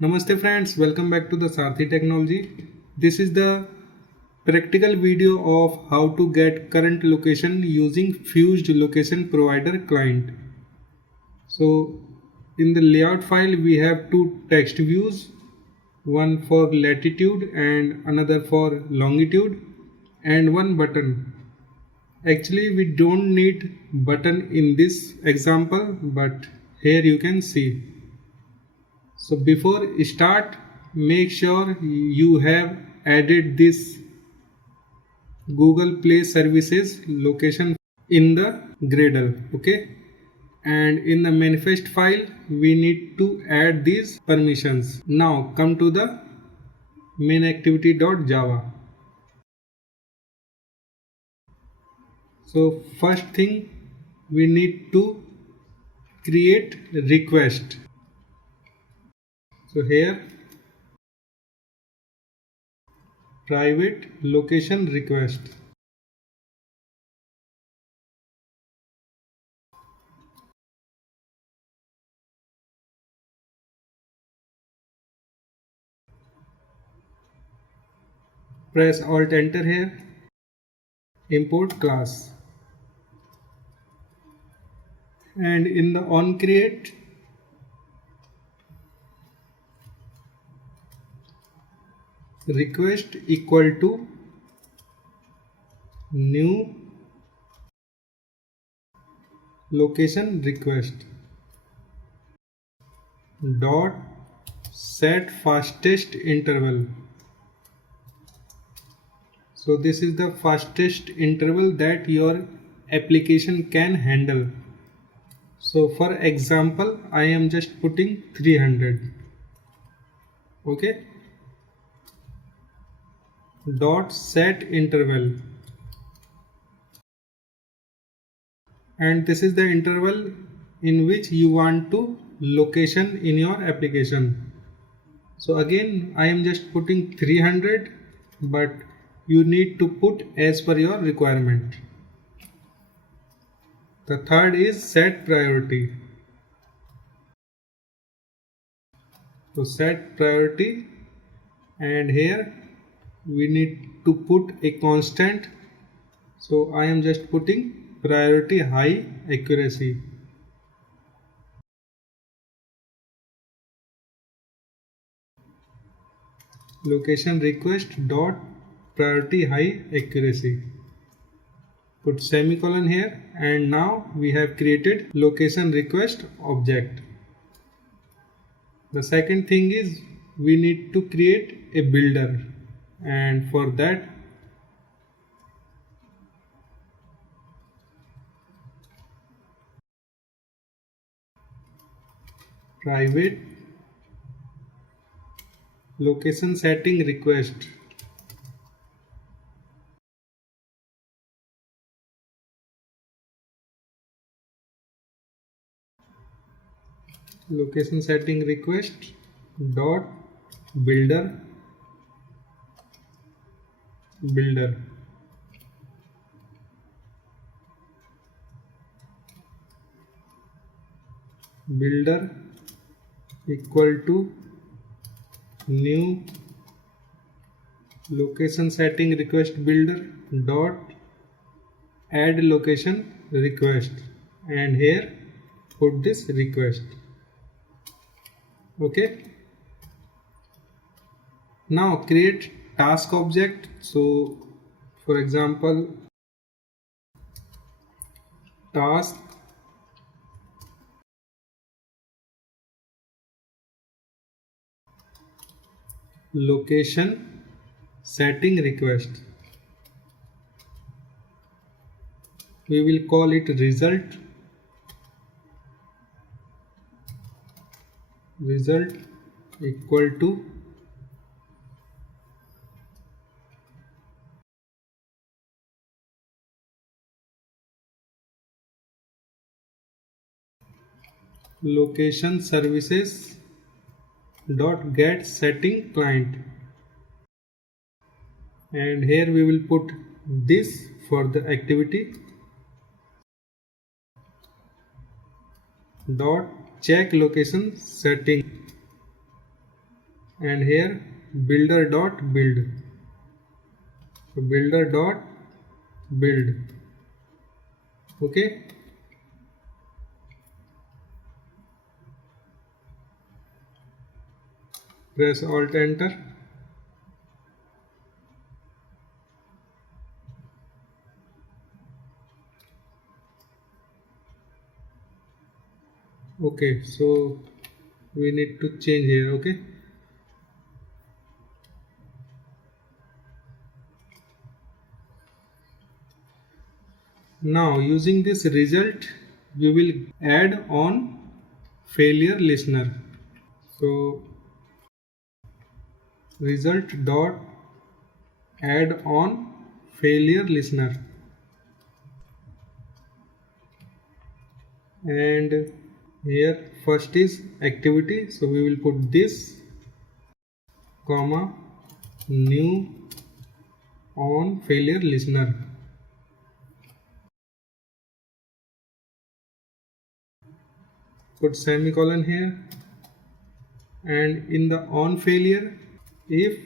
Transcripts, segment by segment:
Namaste friends, welcome back to the Sarthi Technology. This is the practical video of how to get current location using Fused Location Provider client. So in the layout file we have two text views, one for latitude and another for longitude, and one button. Actually we don't need button in this example, but here you can see. So before start, make sure you have added this Google Play Services location in the Gradle. Okay, and in the manifest file we need to add these permissions. Now come to the main activity.java. So first thing, we need to create request. So here private location request. Press Alt Enter here. Import class. And in the onCreate, request equal to new location request dot set fastest interval. So this is the fastest interval that your application can handle. So for example, I am just putting 300. Okay, dot set interval, and this is the interval in which you want to location in your application. So again I am just putting 300, but you need to put as per your requirement. The third is set priority. So set priority, and here we need to put a constant. So I am just putting priority high accuracy. Location request dot priority high accuracy. Put semicolon here, and now we have created location request object. The second thing is we need to create a builder, and for that private location setting request. Location setting request dot builder builder. Builder equal to new location setting request builder dot add location request, and here put this request. Okay, now create task object. So for example, task location setting request. We will call it result equal to location services dot get setting client, and here we will put this for the activity dot check location setting. and here builder dot build. So builder dot build. Okay. Press Alt Enter. Okay, so we need to change here. Okay. Now using this result, we will add on failure listener. So result dot add on failure listener, and here first is activity, so we will put this comma new on failure listener. Put semicolon here, and in the on failure, if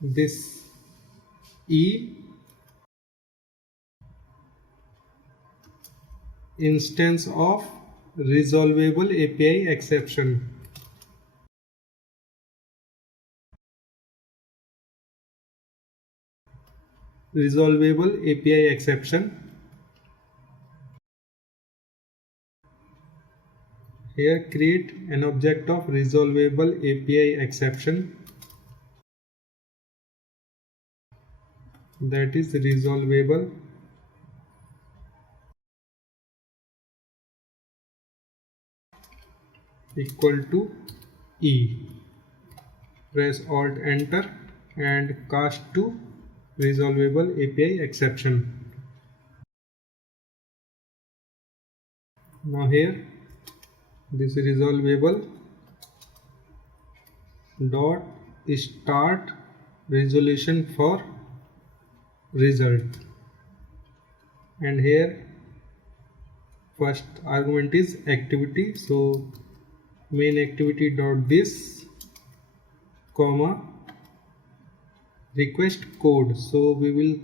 this E instance of resolvable API exception. Resolvable API exception. Here create an object of resolvable API exception, that is resolvable equal to E. Press Alt Enter and cast to resolvable API exception. Now here this resolvable dot start resolution for result, and here first argument is activity, so main activity dot this comma request code, so we will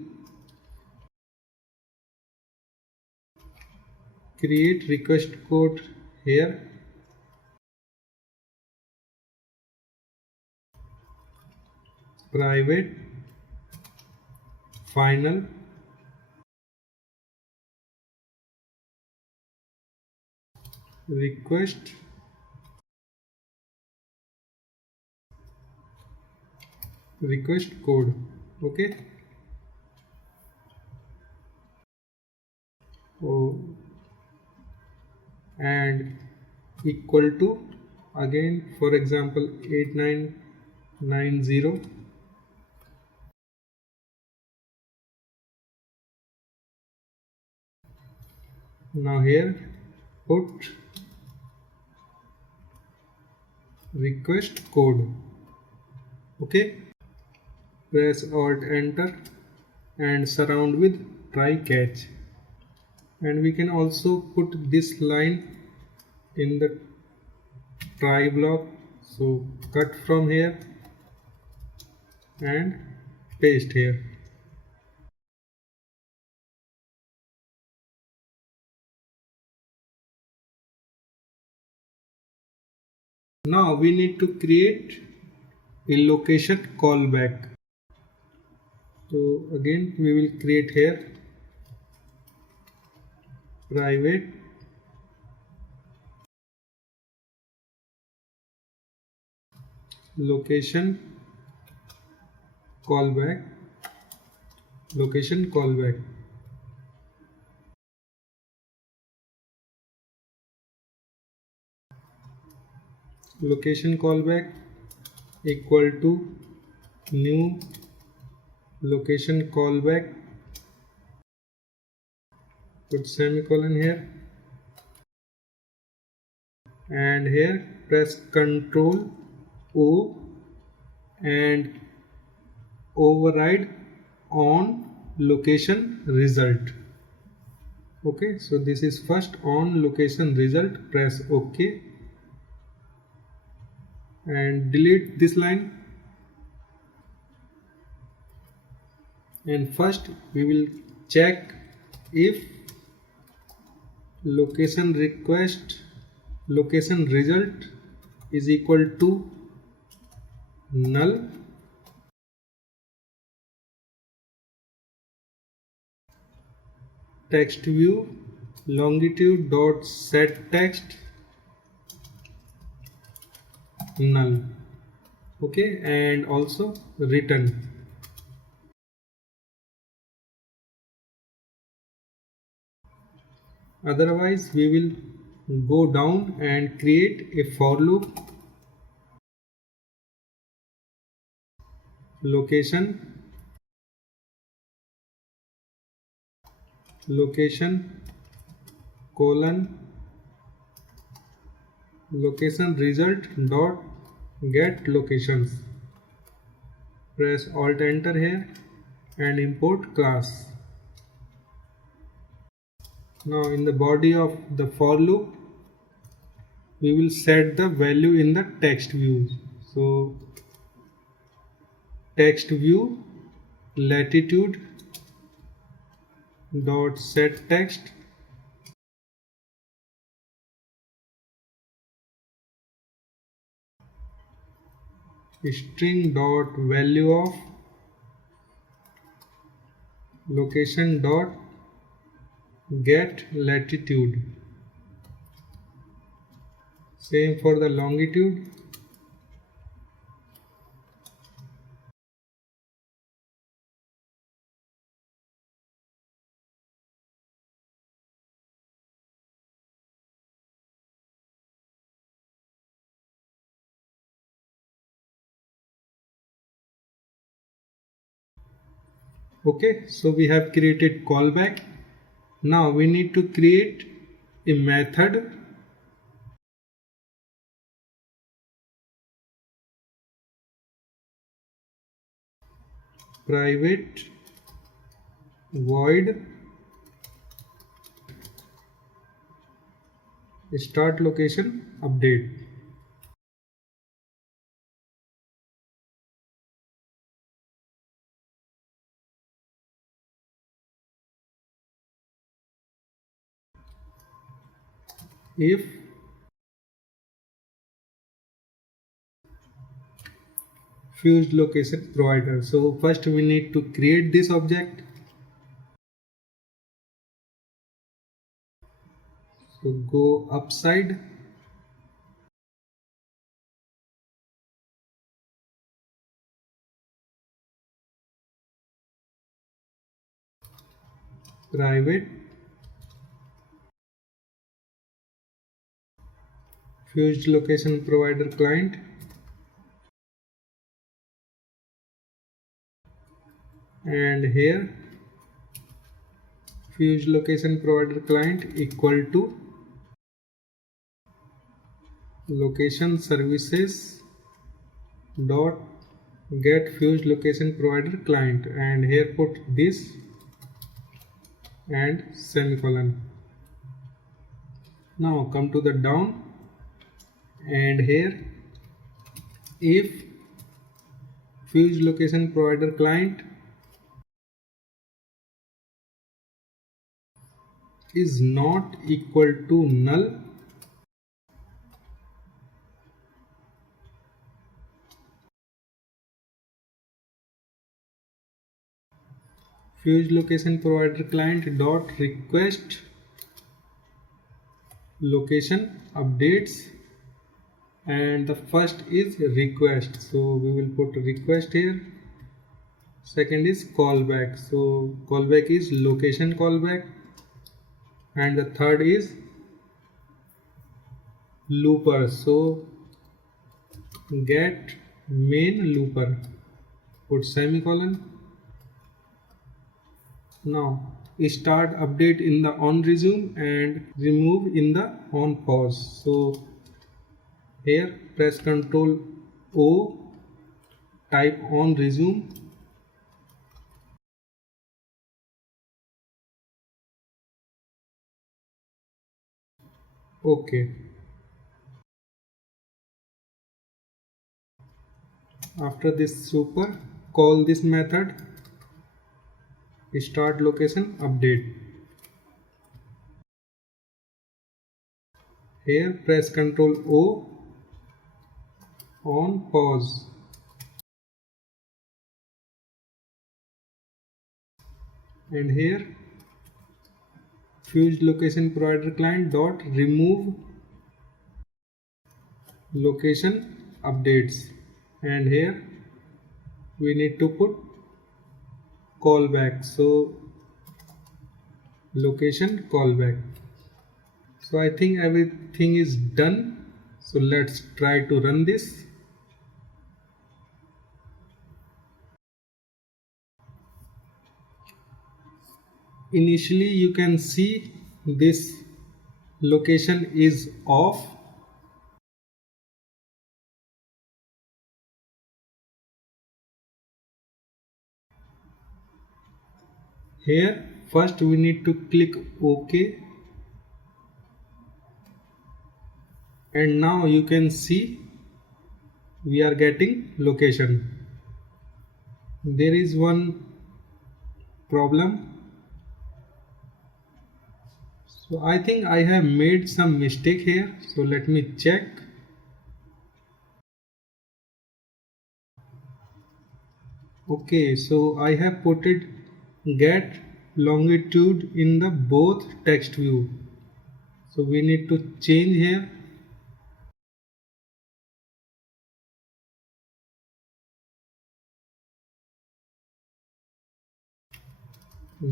create request code here. Private final request code. Okay. Oh, and equal to, again for example, 8990. Now here put request code. Okay. Press Alt Enter and surround with try catch, and we can also put this line in the try block, so cut from here and paste here. Now we need to create a location callback. So again we will create here private location callback, location callback. Location callback equal to new location callback, put semicolon here, and here press Ctrl O and override on location result. Okay, so this is first on location result. Press OK and delete this line. And first we will check if location request location result is equal to null. Text view longitude dot set text null. Okay, and also return. Otherwise we will go down and create a for loop. Location colon location result dot get locations. Press alt enter here and import class. Now in the body of the for loop we will set the value in the text view. So text view latitude dot set text string dot value of location dot get latitude. Same for the longitude. Okay, so we have created callback. Now we need to create a method private void start location update. If fused location provider. So first we need to create this object. So go upside, private fused location provider client, and here fused location provider client equal to location services dot get fused location provider client, and here put this and semicolon. Now come to the down, and here if fused location provider client is not equal to null, fused location provider client dot request location updates, and the first is request, so we will put request here. Second is callback, so callback is location callback, and the third is looper, so get main looper, put semicolon. Now start update in the on resume and remove in the on pause. So here press Ctrl O, type on resume, OK. After this super, call this method start location update. Here press Ctrl O on pause. And here fused location provider client dot remove location updates, and here we need to put callback, so location callback. So I think everything is done, so let's try to run this. Initially you can see this location is off. Here first we need to click OK, and now you can see we are getting location. There is one problem. So I think I have made some mistake here, so let me check. Okay, so I have put it get longitude in the both text view, so we need to change here.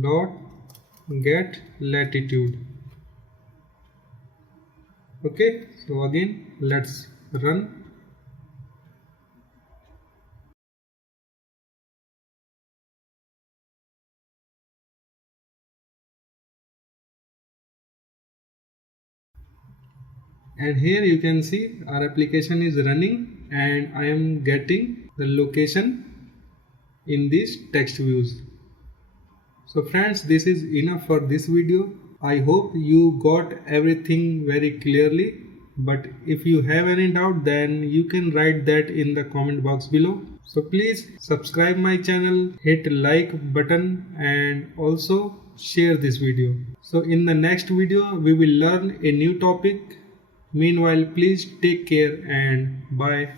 Dot get latitude. Okay, so again let's run. And here you can see our application is running and I am getting the location in these text views. So friends, this is enough for this video. I hope you got everything very clearly, but if you have any doubt, then you can write that in the comment box below. So please subscribe my channel, hit like button and also share this video. So in the next video we will learn a new topic. Meanwhile, please take care and bye.